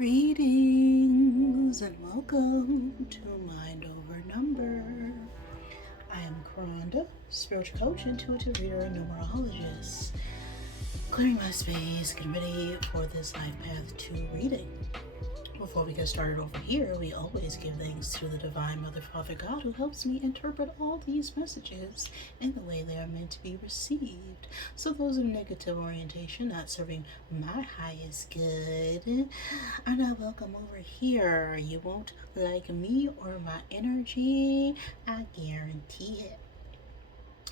Greetings and welcome to Mind Over Number. I am Karanda, spiritual coach, intuitive reader, and numerologist. Clearing my space, getting ready for this Life Path 2 reading. Before we get started over here, we always give thanks to the Divine Mother, Father, God, who helps me interpret all these messages in the way they are meant to be received. So those of negative orientation, not serving my highest good, are not welcome over here. You won't like me or my energy, I guarantee it.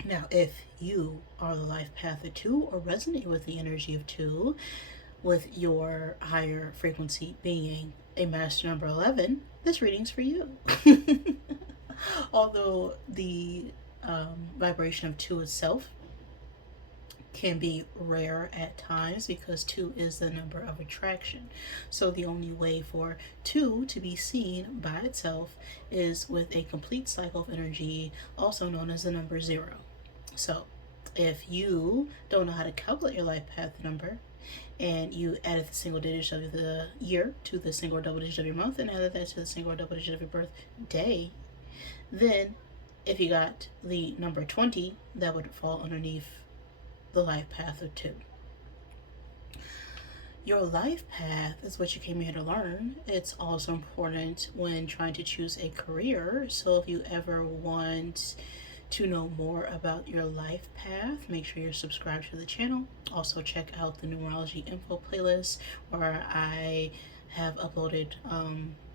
Now, if you are the life path of 2 or resonate with the energy of 2, with your higher frequency being a master number 11, this reading's for you. Although the vibration of 2 itself can be rare at times because 2 is the number of attraction. So the only way for 2 to be seen by itself is with a complete cycle of energy, also known as the number 0. So if you don't know how to calculate your life path number, and you added the single digit of the year to the single or double digit of your month and added that to the single or double digit of your birthday, then if you got the number 20, that would fall underneath the life path of 2. Your life path is what you came here to learn. It's also important when trying to choose a career. So if you ever want to know more about your life path, make sure you're subscribed to the channel. Also check out the Numerology info playlist where I have uploaded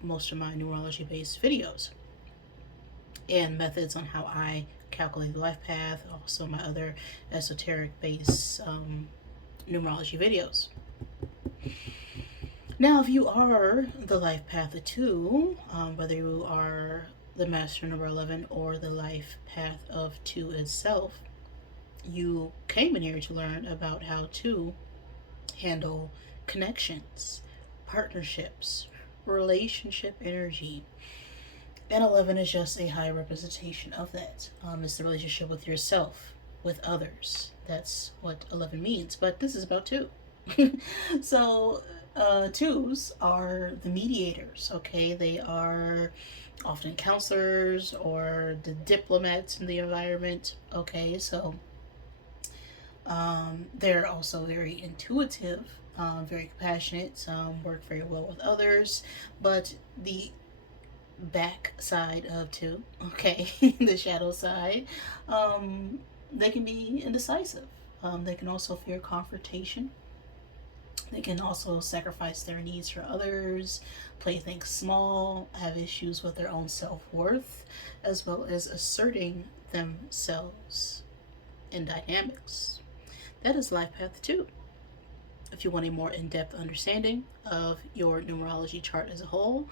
most of my numerology based videos and methods on how I calculate the life path, also my other esoteric based numerology videos. Now, if you are the life path of 2, whether you are the master number 11 or the life path of 2 itself, you came in here to learn about how to handle connections, partnerships, relationship energy. And 11 is just a high representation of that. It's the relationship with yourself, with others. That's what 11 means. But this is about 2. So 2s are the mediators, okay? They are often counselors or the diplomats in the environment, okay? So they're also very intuitive, very compassionate, work very well with others, but the back side of 2, okay, the shadow side, they can be indecisive. They can also fear confrontation. They can also sacrifice their needs for others, play things small, have issues with their own self-worth, as well as asserting themselves in dynamics. That is life path 2. If you want a more in-depth understanding of your numerology chart as a whole,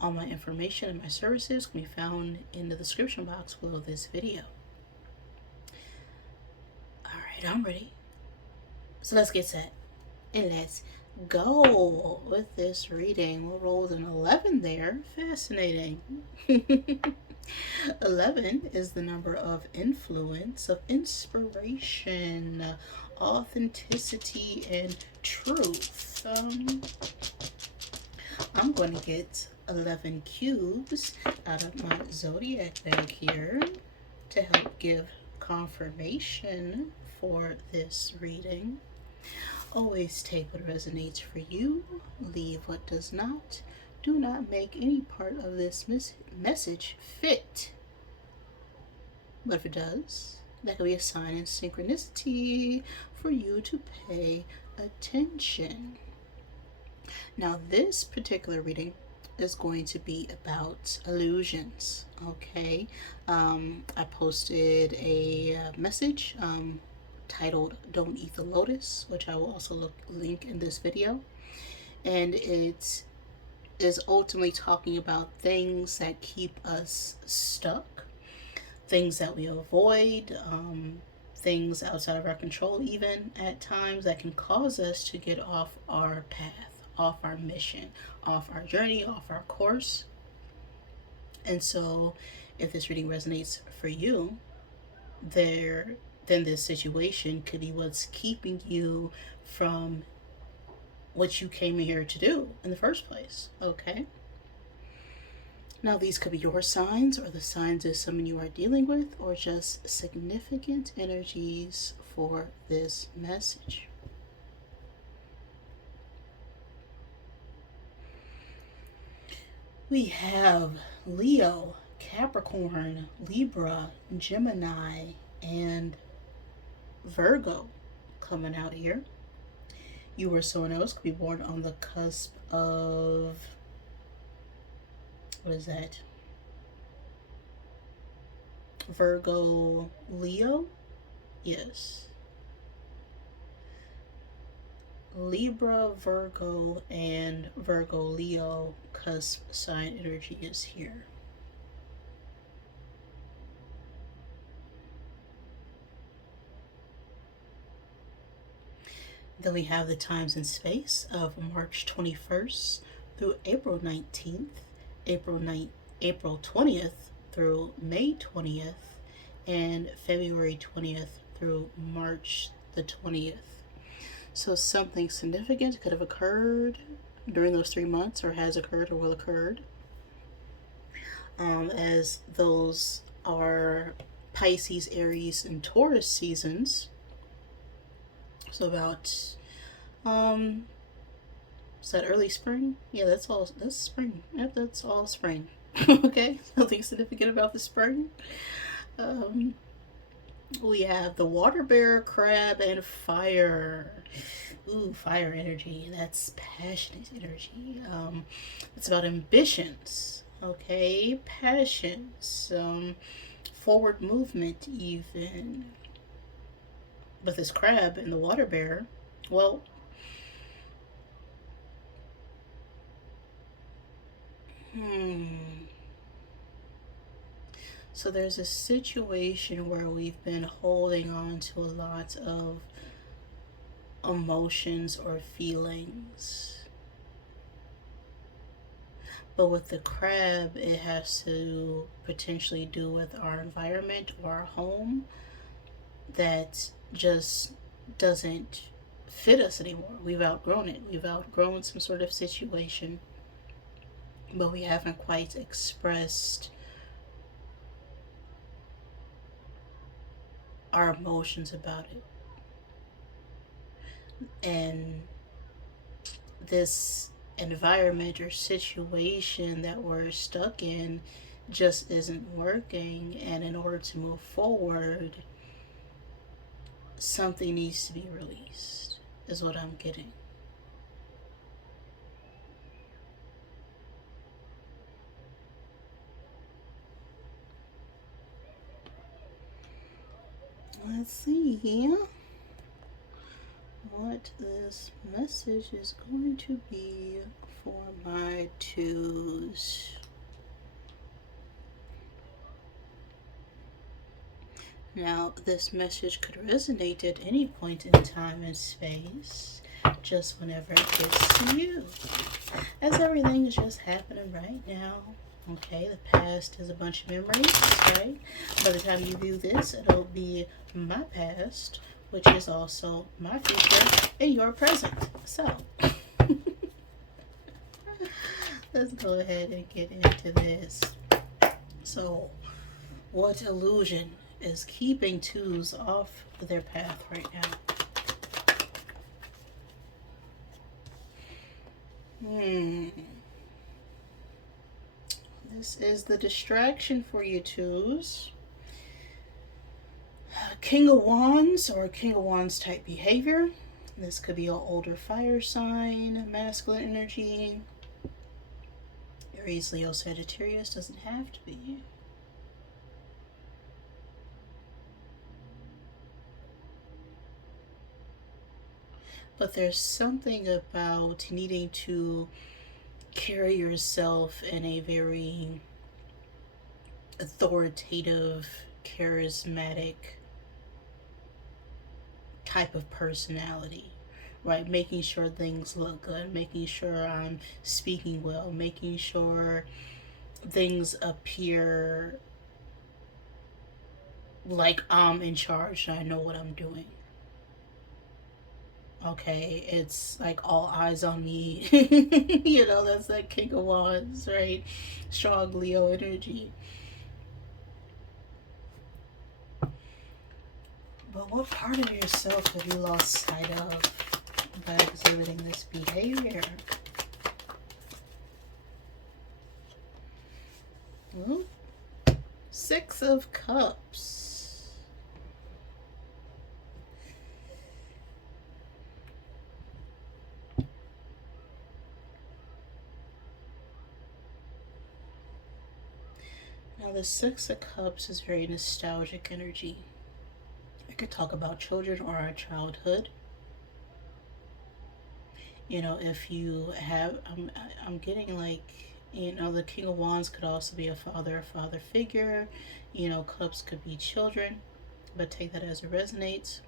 all my information and my services can be found in the description box below this video. Alright, I'm ready. So let's get set. And let's go with this reading. We'll roll an 11 there. Fascinating. 11 is the number of influence, of inspiration, authenticity, and truth. I'm going to get 11 cubes out of my zodiac bag here to help give confirmation for this reading. Always take what resonates for you, leave what does not. Do not make any part of this message fit. But if it does, that could be a sign and synchronicity for you to pay attention. Now, this particular reading is going to be about illusions, okay? I posted a message titled Don't Eat the Lotus, which I will also link in this video. And it is ultimately talking about things that keep us stuck, things that we avoid, things outside of our control even at times that can cause us to get off our path, off our mission, off our journey, off our course. And so if this reading resonates for you, then this situation could be what's keeping you from what you came here to do in the first place. Okay. Now, these could be your signs or the signs of someone you are dealing with, or just significant energies for this message. We have Leo, Capricorn, Libra, Gemini, and Virgo coming out here. You or someone else could be born on the cusp of, what is that? Virgo, Leo? Yes. Libra, Virgo, and Virgo, Leo cusp sign energy is here. Then we have the times and space of March 21st through April 19th, April 20th through May 20th, and February 20th through March the 20th. So something significant could have occurred during those 3 months, or has occurred, or will occur, as those are Pisces, Aries, and Taurus seasons. So about, is that early spring? Yeah, that's spring. Yep, that's all spring. Okay, something significant about the spring. We have the water bear, crab, and fire. Ooh, fire energy. That's passionate energy. It's about ambitions. Okay, passions. Forward movement, even. But this crab and the water bear, well, so there's a situation where we've been holding on to a lot of emotions or feelings. But with the crab, it has to potentially do with our environment or our home that just doesn't fit us anymore. We've outgrown it. We've outgrown some sort of situation, but we haven't quite expressed our emotions about it. And this environment or situation that we're stuck in just isn't working, and in order to move forward, something needs to be released, is what I'm getting. Let's see here what this message is going to be for my twos. Now, this message could resonate at any point in time and space, just whenever it gets to you, as everything is just happening right now. Okay, the past is a bunch of memories, right? By the time you view this, it'll be my past, which is also my future, and your present. So, let's go ahead and get into this. So, what illusion is keeping twos off their path right now? This is the distraction for you twos. King of Wands or King of Wands type behavior. This could be an older fire sign, masculine energy. Aries, Leo, Sagittarius, doesn't have to be. But there's something about needing to carry yourself in a very authoritative, charismatic type of personality, right? Making sure things look good, making sure I'm speaking well, making sure things appear like I'm in charge and I know what I'm doing. Okay, it's like all eyes on me. That's that King of Wands, right? Strong Leo energy. But what part of yourself have you lost sight of by exhibiting this behavior? Ooh. Six of Cups. Now, the Six of Cups is very nostalgic energy. I could talk about children or our childhood. If you have, I'm getting like, the King of Wands could also be a father figure. Cups could be children, but take that as it resonates.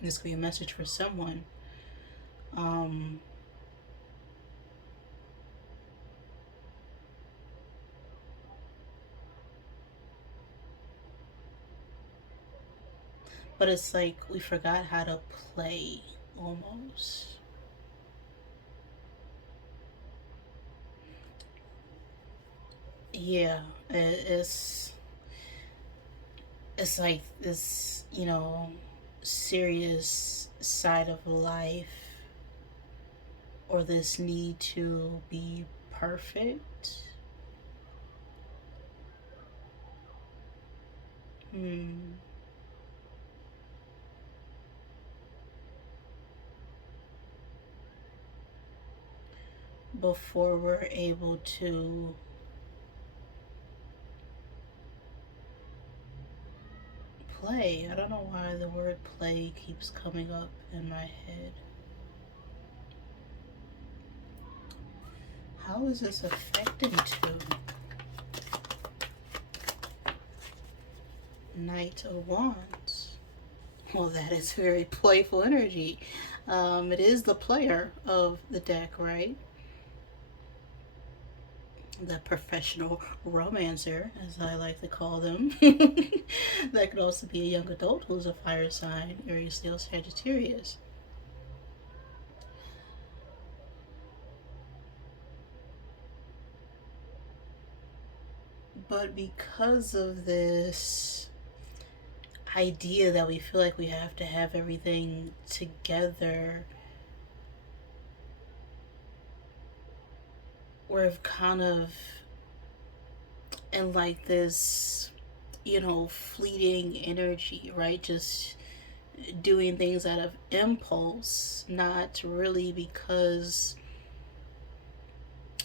This could be a message for someone. But it's like we forgot how to play almost. Yeah, it's like this, serious side of life, or this need to be perfect. Before we're able to play. I don't know why the word play keeps coming up in my head. How is this affecting to? Knight of Wands. Well, that is very playful energy. It is the player of the deck, right? The professional romancer, as I like to call them. That could also be a young adult who's a fire sign, Aries, Leo, Sagittarius. But because of this idea that we feel like we have to have everything together, we're kind of in like this, fleeting energy, right? Just doing things out of impulse, not really because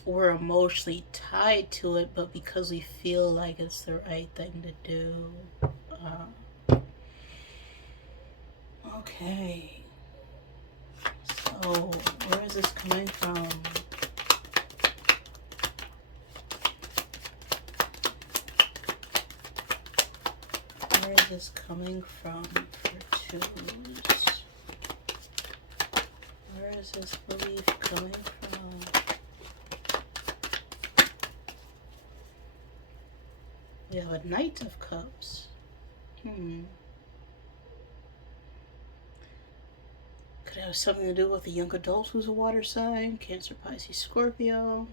we're emotionally tied to it, but because we feel like it's the right thing to do. Okay. So, where is this coming from? Where is this coming from for twos? Where is this belief coming from? We have a Knight of Cups. Could have something to do with a young adult who's a water sign, Cancer, Pisces, Scorpio.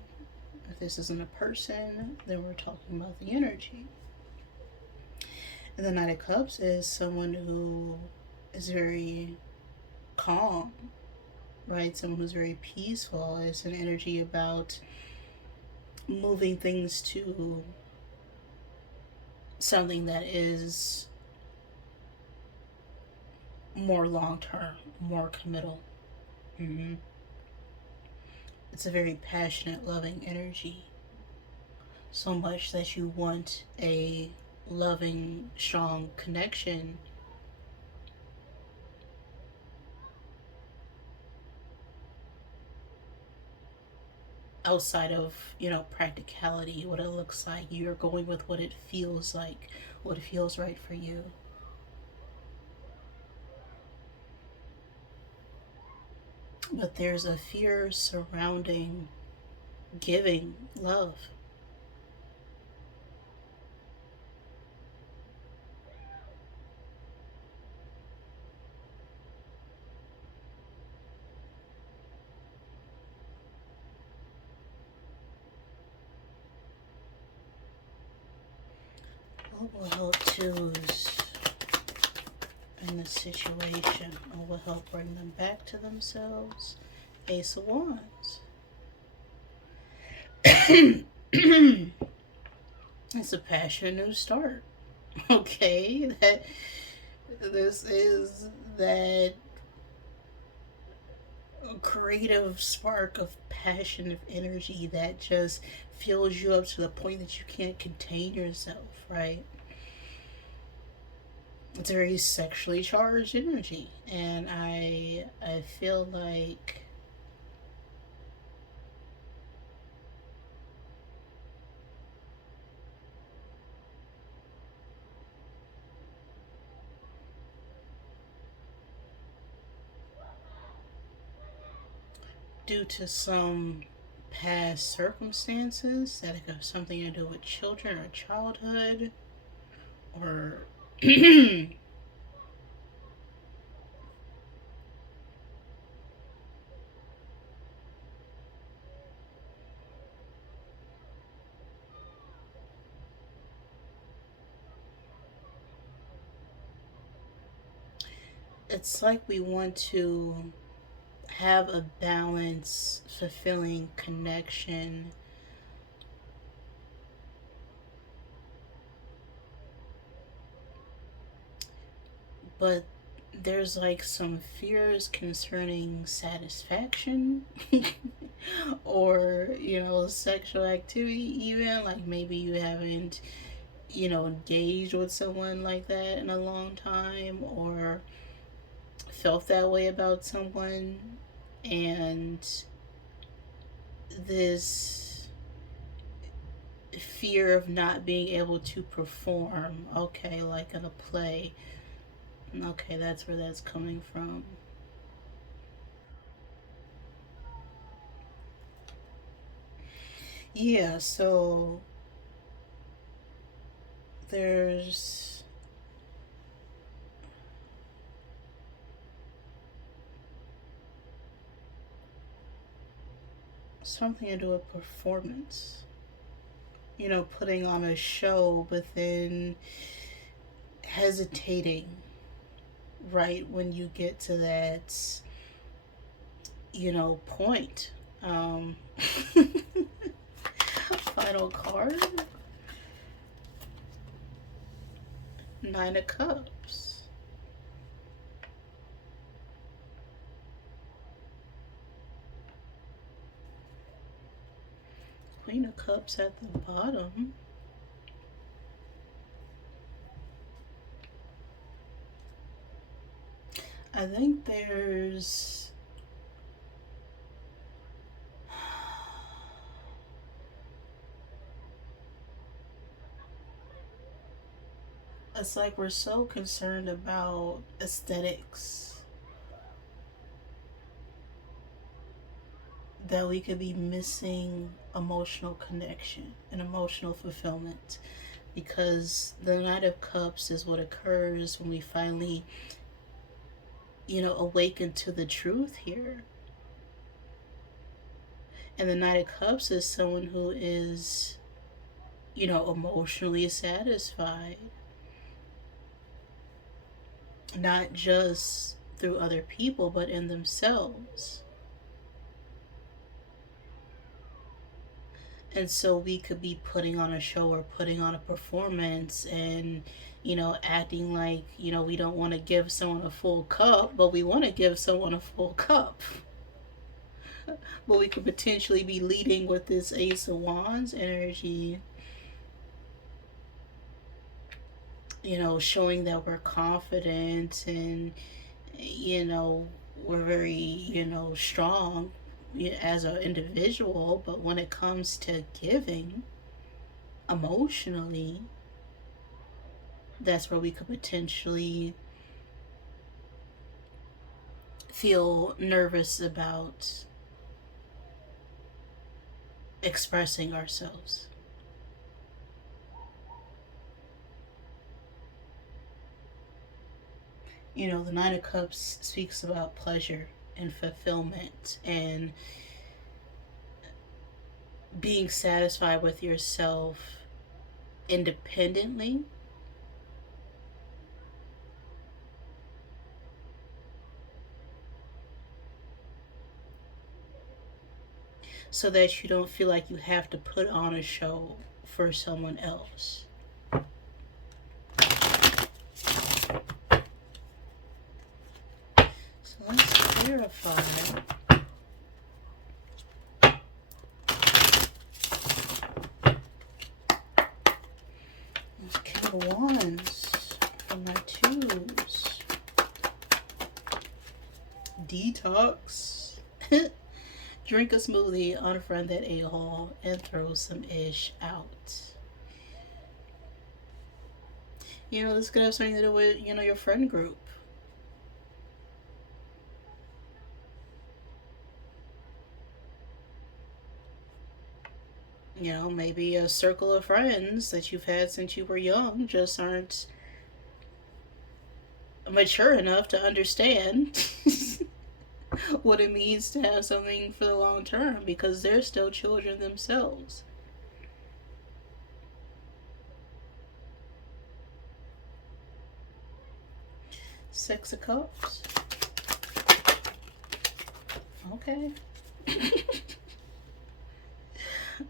If this isn't a person, then we're talking about the energy. And the Knight of Cups is someone who is very calm, right? Someone who's very peaceful. It's an energy about moving things to something that is more long term, more committal. It's a very passionate, loving energy. So much that you want a loving, strong connection. Outside of, practicality, what it looks like. You're going with what it feels like, what feels right for you. But there's a fear surrounding giving love. What will help choose in this situation? Or will help bring them back to themselves? Ace of Wands. It's a passionate new start. Okay, this is that creative spark of passion, of energy that just fills you up to the point that you can't contain yourself, right? It's a very sexually charged energy, and I feel like due to some past circumstances that have something to do with children or childhood or it's like we want to have a balance, fulfilling connection, but there's like some fears concerning satisfaction or sexual activity, even like maybe you haven't engaged with someone like that in a long time or felt that way about someone, and this fear of not being able to perform, okay, like in a play. Okay, that's where that's coming from. Yeah, so there's something to do with performance. Putting on a show, but then hesitating right when you get to that, point. Final card, Nine of Cups. Queen of Cups at the bottom. I think there's it's like we're so concerned about aesthetics that we could be missing emotional connection and emotional fulfillment, because the Knight of Cups is what occurs when we finally awaken to the truth here. And the Knight of Cups is someone who is emotionally satisfied, not just through other people but in themselves. And so we could be putting on a show or putting on a performance and acting like we don't want to give someone a full cup, but we want to give someone a full cup. But we could potentially be leading with this Ace of Wands energy, showing that we're confident and we're very strong as an individual, but when it comes to giving emotionally, that's where we could potentially feel nervous about expressing ourselves. The Nine of Cups speaks about pleasure and fulfillment and being satisfied with yourself independently so that you don't feel like you have to put on a show for someone else. So let's clarify. Let's count ones from my twos. Detox. Drink a smoothie, unfriend that a-hole, and throw some ish out. You know, this could have something to do with, you know, your friend group. You know, maybe a circle of friends that you've had since you were young just aren't mature enough to understand what it means to have something for the long term because they're still children themselves. Six of Cups. Okay.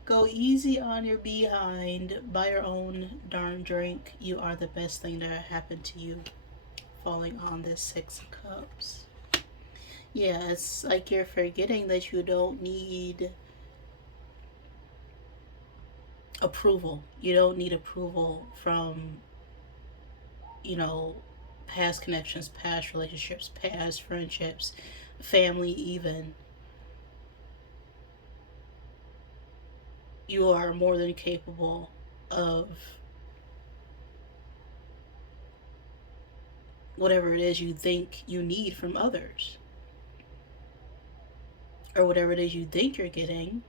Go easy on your behind. Buy your own darn drink. You are the best thing that happened to you. Falling on this Six of Cups. Yeah, it's like you're forgetting that you don't need approval. You don't need approval from, you know, past connections, past relationships, past friendships, family, even. You are more than capable of whatever it is you think you need from others, or whatever it is you think you're getting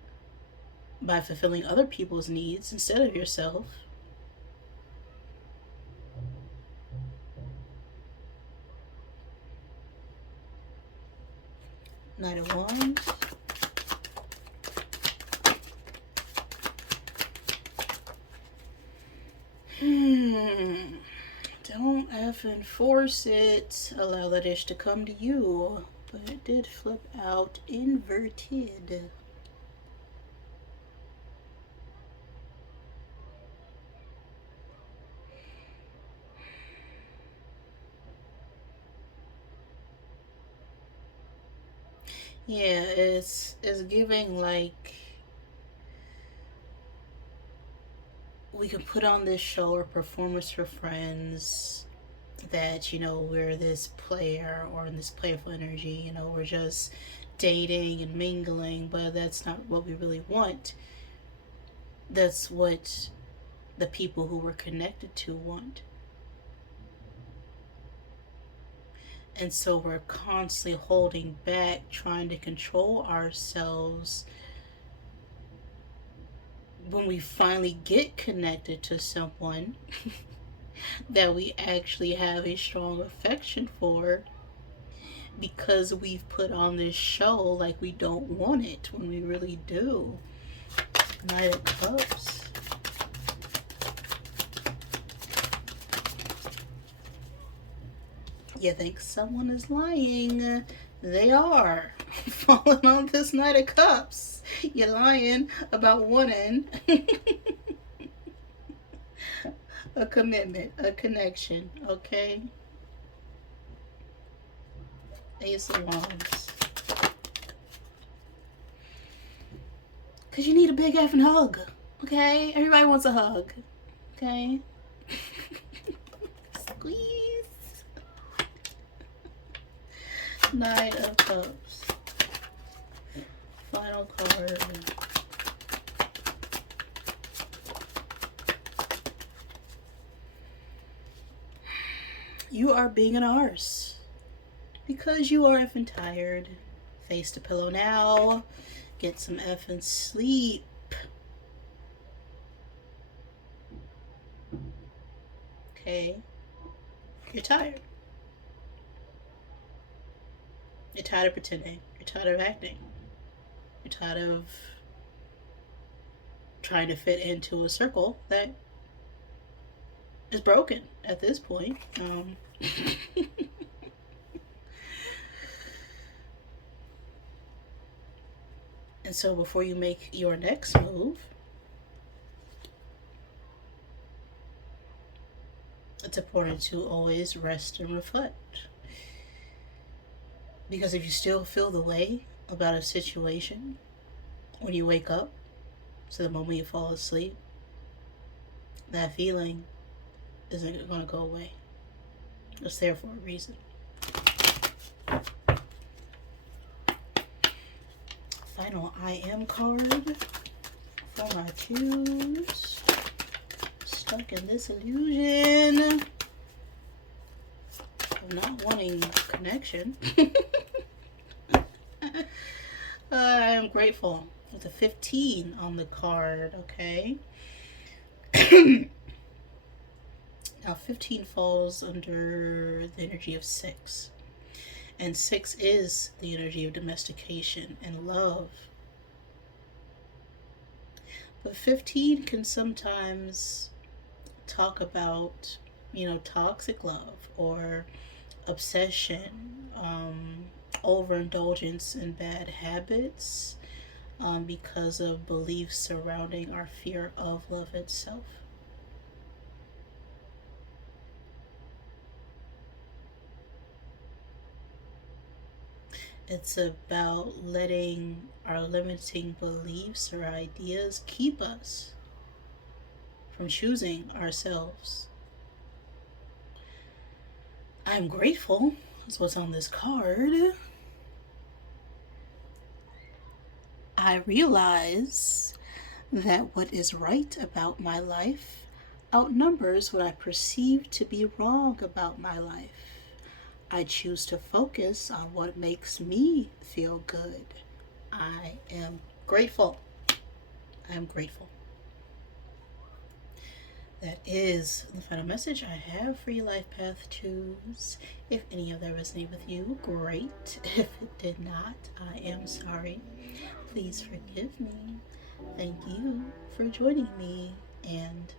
by fulfilling other people's needs instead of yourself. Knight of Wands. Don't effing force it. Allow that ish to come to you. But it did flip out inverted. Yeah, it's giving like we can put on this show or performance for friends that, you know, we're this player or in this playful energy, you know, we're just dating and mingling, but that's not what we really want. That's what the people who we're connected to want. And so we're constantly holding back, trying to control ourselves when we finally get connected to someone that we actually have a strong affection for, because we've put on this show like we don't want it when we really do. Knight of Cups. You think someone is lying? They are. Falling on this Knight of Cups. You're lying about wanting a commitment, a connection, okay? Ace of Wands. Because you need a big effing hug, okay? Everybody wants a hug, okay? Squeeze. Knight of Cups. Final card. You are being an arse. Because you are effing tired. Face to pillow now. Get some effing sleep. Okay? You're tired. You're tired of pretending. You're tired of acting. You're tired of trying to fit into a circle that is broken at this point. And so before you make your next move, it's important to always rest and reflect. Because if you still feel the way about a situation when you wake up to the moment you fall asleep, that feeling isn't going to go away. It's there for a reason. Final I am card for my twos. Stuck in this illusion of not wanting connection. I am grateful with a 15 on the card, okay? Now 15 falls under the energy of 6. And 6 is the energy of domestication and love. But 15 can sometimes talk about, toxic love or obsession, overindulgence in bad habits, because of beliefs surrounding our fear of love itself. It's about letting our limiting beliefs or ideas keep us from choosing ourselves. I'm grateful. That's what's on this card. I realize that what is right about my life outnumbers what I perceive to be wrong about my life. I choose to focus on what makes me feel good. I am grateful. I am grateful. That is the final message I have for you, Life Path 2s. If any of that resonated with you, great. If it did not, I am sorry. Please forgive me. Thank you for joining me, and